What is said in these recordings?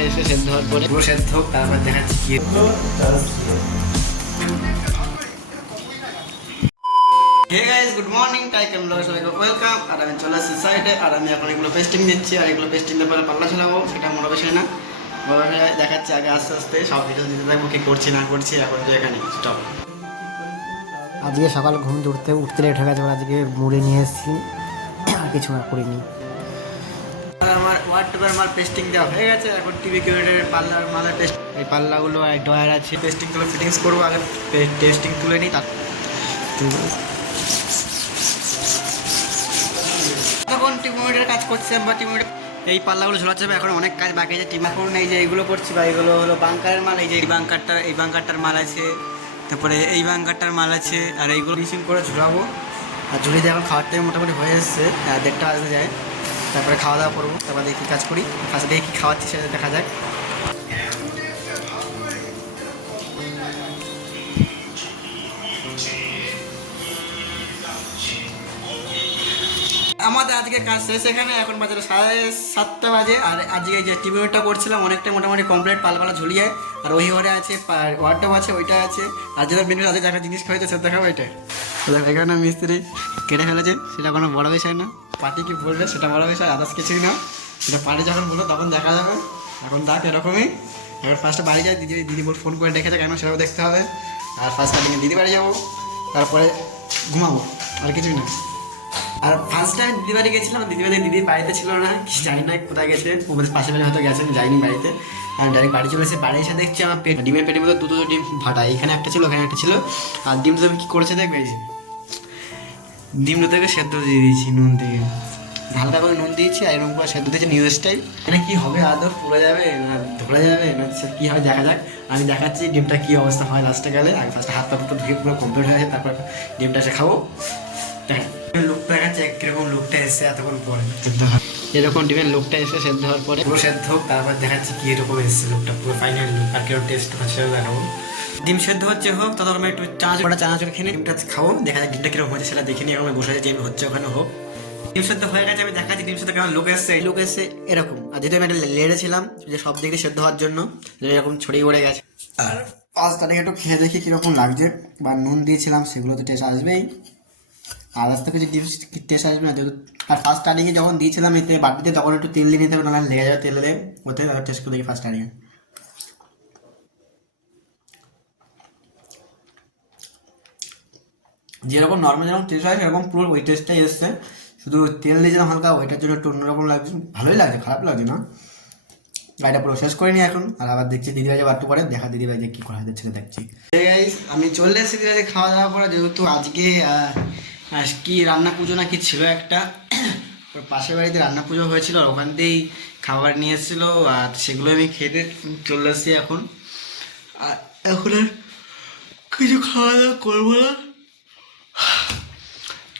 লোকটা এসে সেদ্ধ হওয়ার পরে পুরো সেদ্ধ হোক, তারপর দেখাচ্ছি কি। হে গাইস, গুড মর্নিং, টাইকেম ব্লগে সবাইকে ওয়েলকাম। আর আমি চলে আসছি সাইডে, আর আমি এখন এগুলো পেস্টিং দিচ্ছি, আর এগুলো পেস্টিং দেওয়ার পরে পাল্লা চালাবো। সেটা মনে বিষয় না, বড় বিষয় দেখাচ্ছি আগে আস্তে আস্তে সব ভিডিও দিতে থাকবো কি করছি না করছি। এখন তো এখানে স্টপ। আজকে সকাল ঘুম উঠতে লেট হয়ে গেছে, আজকে মুড়ি নিয়ে এসেছি, আর কিছু না করিনি। আমার হোয়াটসঅ্যাপের মাল পেস্টিং দেওয়া হয়ে গেছে। এখন টিভি কিউরেটের পাল্লার মালের পেস্ট, এই পাল্লাগুলো আর ডয়ার আছে, পেস্টিংগুলো ফিটিংস করবো। আগে টেস্টিং তুলে নিই, তার তখন টিমোমিটার কাজ করছে বা টিমোমিটার এই পাল্লাগুলো ঝোলাচ্ছে। এখন অনেক কাজ বাকি আছে টিম। এখন এই যে এইগুলো করছি বা এইগুলো হলো বাংকারের মাল। এই যে এই বাংকারটার মাল আছে, তারপরে এই বাংকারটার মাল আছে, আর এইগুলো ফিনিশিং করে ঝুলাবো। আর ঝুলিয়ে এখন খাওয়ার টাইম মোটামুটি হয়ে এসছে, 1:30 বাজতে যায়। তারপরে খাওয়া দাওয়া করবো, তারপরে দেখি কাজ করি। ফার্স্টে দেখি কী খাওয়াচ্ছি সেটা দেখা যাক। আমাদের আজকে কাজ শেষ এখানে। এখন বাজে 7:30 বাজে। আর আজকে যে টিভিটা করছিলাম অনেকটা মোটামুটি কমপ্লিট, পালপালা ঝুলিয়ে। আর ওই ঘরে আছে ওয়ার্ডটাও আছে, ওইটা আছে। আর যেটা মেনু আজকে দেখা জিনিস খাওয়াইছে সেটা দেখাবো। এটা এখানে মিস্ত্রি কেটে ফেলেছে, সেটা কোনো বড় বিষয় না। পার্টি কি বলবে সেটা বড় বিষয়, আদার্স কিছুই না। সেটা পার্টি যখন বললো তখন দেখা যাবে। এখন দেখ এরকমই। এখন ফার্স্টে বাড়ি যায়, দিদি ফোন করে ডেকেছে কেন সেটাও দেখতে হবে। আর ফার্স্ট স্টার্টিংয়ে দিদি বাড়ি যাবো, তারপরে ঘুমাবো, আর কিছুই না। আর ফার্স্ট টাইম দিদি বাড়ি গেছিলাম, দিদির বাড়িতে ছিল না, জানি না কোথায় গেছে। ওদের পাশে বাড়ি হয়তো গেছেন, যাইনি বাড়িতে। আর ডাইরেক্ট বাড়ি চলে এসে বাড়ি এসে দেখছি আমার ডিমের পেটের মধ্যে দুটো ডিম ফাটা। এখানে একটা ছিল, ওখানে একটা ছিল। আর ডিম তো আমি কী করেছে দেখবে, ডিম দুটোকে সেদ্ধ দিয়ে দিয়েছি নুন দিয়ে, হালকা করে নুন দিয়েছি। আর এরকম করে সেদ্ধ দিয়েছি নিউ স্টাইল। এখানে কী হবে, আদৌ পুড়ে যাবে না ধরে যাবে না কী হবে দেখা যাক। আমি দেখাচ্ছি ডিমটা কী অবস্থা হয় লাস্টে গেলে। আগে ফার্স্টে হাত পা ধুয়ে পুরো কমপ্লিট হয়ে গেছে, তারপর ডিমটা এসে খাবো। দেখা লুকটা দেখাচ্ছে কিরকম লুকটা এসছে এতক্ষণ পরে সেদ্ধ হয়। এরকম ডিমের লুকটা এসে সেদ্ধ হওয়ার পরে পুরো সেদ্ধ হোক, তারপর দেখাচ্ছি কি এরকম এসছে লুকটা, পুরো ফাইনাল লুক। আর কিরকম টেস্ট হচ্ছে সেটা দেখাবো। ডিম সেদ্ধ হচ্ছে হোক, ততক্ষণ আমি একটু চানাচুর খেয়ে নিই, ডিমটা খাবো, দেখা যাক ডিমটা কিরকম হচ্ছে সেটা দেখে নিই। এখন বসে আছে, ডিম হচ্ছে ওখানে হোক। ডিম সেদ্ধ হয়ে গেছে, আমি দেখাচ্ছি ডিম সেদ্ধ কেমন লুক এসছে। এই লুক এসছে এরকম। আর যেহেতু আমি একটা লেড়েছিলাম যে সব দিক দিয়ে সেদ্ধ হওয়ার জন্য, এরকম ছড়িয়ে পড়ে গেছে। আর পাঁচটাকে একটু খেয়ে দেখি কিরকম লাগছে। বা নুন দিয়েছিলাম, সেগুলো তো টেস্ট আসবেই। আলাদা থেকে যে টেস্ট আসবে না যেহেতু। আর ফার্স্ট স্টার্টিংয়ে যখন দিয়েছিলাম এতে বাটিতে, তখন একটু তেল দিয়ে নিতে হবে, নাহলে লেগে যাবে তেলে ওতে। তারপর টেস্ট করে দেখি ফার্স্ট স্টার্টিংয়ে। যেরকম নর্মাল যেরকম টেস্ট হয় সেরকম পুরো ওই টেস্টটাই এসছে। শুধু তেল দিয়েছিলাম হালকা, ওইটার জন্য একটু অন্যরকম লাগছে। ভালোই লাগছে, খারাপ লাগছে না। গাড়িটা পুরো শেষ করে নিই এখন। আর আবার দেখছি দিদিভাই যাবো একটু পরে, দেখা দিদিভাই যে কী করা যাচ্ছে দেখছি। আমি চলে এসেছি দিদিভাই খাওয়া দাওয়া করে, যেহেতু আজকে কি রান্না পুজো না কি ছিল একটা, পাশের বাড়িতে রান্না পুজো হয়েছিল, আর ওখান থেকেই খাবার নিয়ে এসেছিলো। আর সেগুলো আমি খেতে চলে এসেছি এখন। আর এখন আর কিছু খাওয়া দাওয়া করবো না।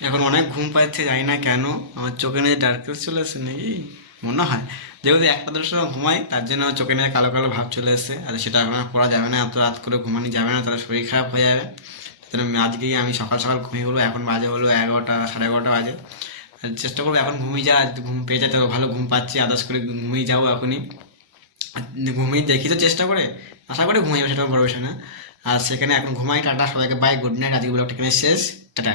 এখন অনেক ঘুম পাচ্ছে, জানি না কেন। আমার চোখে নিয়ে ডার্কনেস চলে এসেছে নাকি মনে হয়, যেহেতু 1-2 সময় ঘুমাই, তার জন্য চোখে নিয়ে কালো কালো ভাব চলে এসেছে। আর সেটা এখন আর করা যাবে না, এত রাত করে ঘুমানো যাবে না, তাহলে শরীর খারাপ হয়ে যাবে। আজকেই আমি সকাল সকাল ঘুমিয়ে পড়বো। এখন বাজে হলো 11টা, 11:30 বাজে। চেষ্টা করবো এখন ঘুমিয়ে যাওয়া, ঘুম পেয়ে যাতে ভালো ঘুম পাচ্ছি, আদার্স করে ঘুমিয়ে যাবো এখনই। ঘুমিয়ে দেখি তো চেষ্টা করে, আশা করে ঘুমিয়ে যাবো, সেটা বড় বিষয় না। আর সেখানে এখন ঘুমাই। টাটা সবাইকে, বাই, গুড নাইট। আজকে ব্লগটা এখানে শেষ, টাটা।